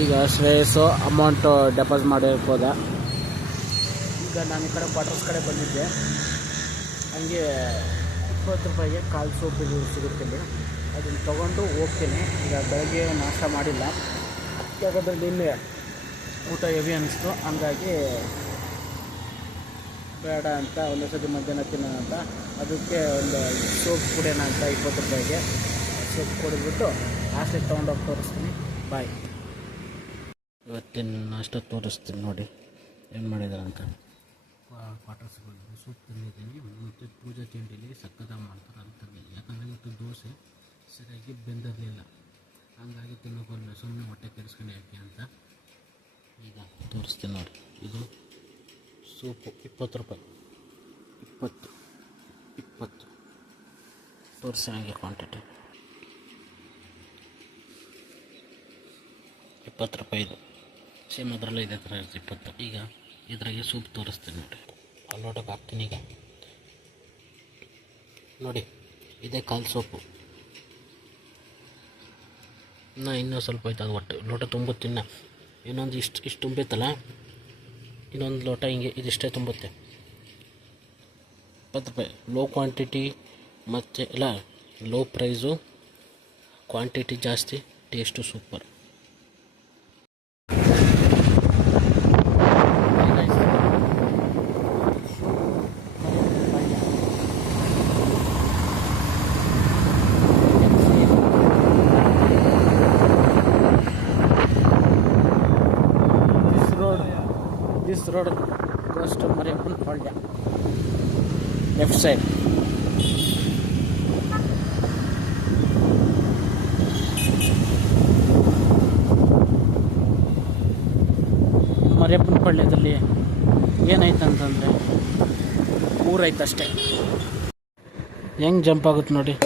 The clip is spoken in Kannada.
ಈಗ ಶ್ರೇಯಸ್ಸು ಅಮೌಂಟು ಡೆಪಾಸಿಟ್ ಮಾಡಿರ್ಬೋದ. ಈಗ ನಾನು ಈ ಕಡೆ ಕ್ವಾರ್ಟರ್ಸ್ ಕಡೆ ಬಂದಿದ್ದೆ. ಹಂಗೆ 20 ರೂಪಾಯಿಗೆ ಕಾಲು ಸೋಪು ಸಿಗುತ್ತಿಲ್ಲ. ಅದನ್ನು ತೊಗೊಂಡು ಹೋಗ್ತೀನಿ. ಈಗ ಬೆಳಗ್ಗೆ ನಾಷ್ಟ ಮಾಡಿಲ್ಲ, ಯಾಕಂದರೆ ನಿನ್ನೆ ಊಟ ಹೆವಿ ಅನ್ನಿಸ್ತು. ಹಂಗಾಗಿ ಬೇಡ ಅಂತ ಒಂದೇ ಸತಿ ಮಧ್ಯಾಹ್ನ ತಿನ್ನೋಣ ಅಂತ ಅದಕ್ಕೆ ಒಂದು ಸೋಪ್ ಕುಡಿಯೋಣ ಅಂತ 20 ರೂಪಾಯಿಗೆ ಸೋಪ್ ಕುಡಿದ್ಬಿಟ್ಟು ಹಾಸ್ಟೆಲ್ಗೆ ತೊಗೊಂಡೋಗಿ ತೋರಿಸ್ತೀನಿ. ಬಾಯ್. ಇವತ್ತಿನ ನಾಷ್ಟ ತೋರಿಸ್ತೀನಿ ನೋಡಿ ಏನು ಮಾಡಿದ್ದಾರೆ ಅಂತ. ಕ್ವಾರ್ಟರ್ಸ್ ಬಂದು ಸೂಪ್ ತಿಂದಿದ್ದೀನಿ ಮತ್ತು ಪೂಜಾ ತಿಂಡಿಲಿ ಸಕ್ಕತ್ತಾಗಿ ಮಾಡ್ತಾರೆ ಅಂತಂದು. ಯಾಕಂದರೆ ಇವತ್ತು ದೋಸೆ ಸರಿಯಾಗಿ ಬೆಂದಿರಲಿಲ್ಲ, ಹಂಗಾಗಿ ತಿನ್ನೋಕೊಂಡು ಸುಮ್ಮನೆ ಹೊಟ್ಟೆ ಕೆಡಿಸ್ಕೊಂಡು ಯಾಕೆ ಅಂತ ಈಗ ತೋರಿಸ್ತೀನಿ ನೋಡಿ. ಇದು ಸೂಪು 20 ರೂಪಾಯಿ, 20 ತೋರಿಸಿ ನನಗೆ ಕ್ವಾಂಟಿಟಿ 20 ರೂಪಾಯಿ. ಇದು ಸೇಮ್ ಅದರಲ್ಲೇ ಇದೇ ಥರ ಇರುತ್ತೆ 20. ಈಗ ಇದ್ರಾಗೆ ಸೂಪ್ ತೋರಿಸ್ತೀನಿ ನೋಡಿ. ಲೋಟಕ್ಕೆ ಹಾಕ್ತೀನಿ. ಈಗ ನೋಡಿ, ಇದೇ ಕಾಲು ಸೋಪು. ಇನ್ನೂ ಸ್ವಲ್ಪ ಆಯ್ತು, ಅದು ಒಟ್ಟು ಲೋಟ ತುಂಬುತ್ತೆ. ಇನ್ನೊಂದು ಇಷ್ಟು ತುಂಬಿತ್ತಲ್ಲ, ಇನ್ನೊಂದು ಲೋಟ ಹಿಂಗೆ ಇದಿಷ್ಟೇ ತುಂಬುತ್ತೆ. 20 ರೂಪಾಯಿ. ಲೋ ಕ್ವಾಂಟಿಟಿ ಮತ್ತು ಇಲ್ಲ, ಲೋ ಪ್ರೈಸು, ಕ್ವಾಂಟಿಟಿ ಜಾಸ್ತಿ, taste super. This road goes to Mariappan Palya. Left side. ಮರಿಯಪ್ಪನ ಪಾಳ್ಯದಲ್ಲಿ ಏನಾಯ್ತು ಅಂತಂದರೆ ಊರೈತಷ್ಟೇ. ಹೆಂಗೆ ಜಂಪ್ ಆಗುತ್ತೆ ನೋಡಿ.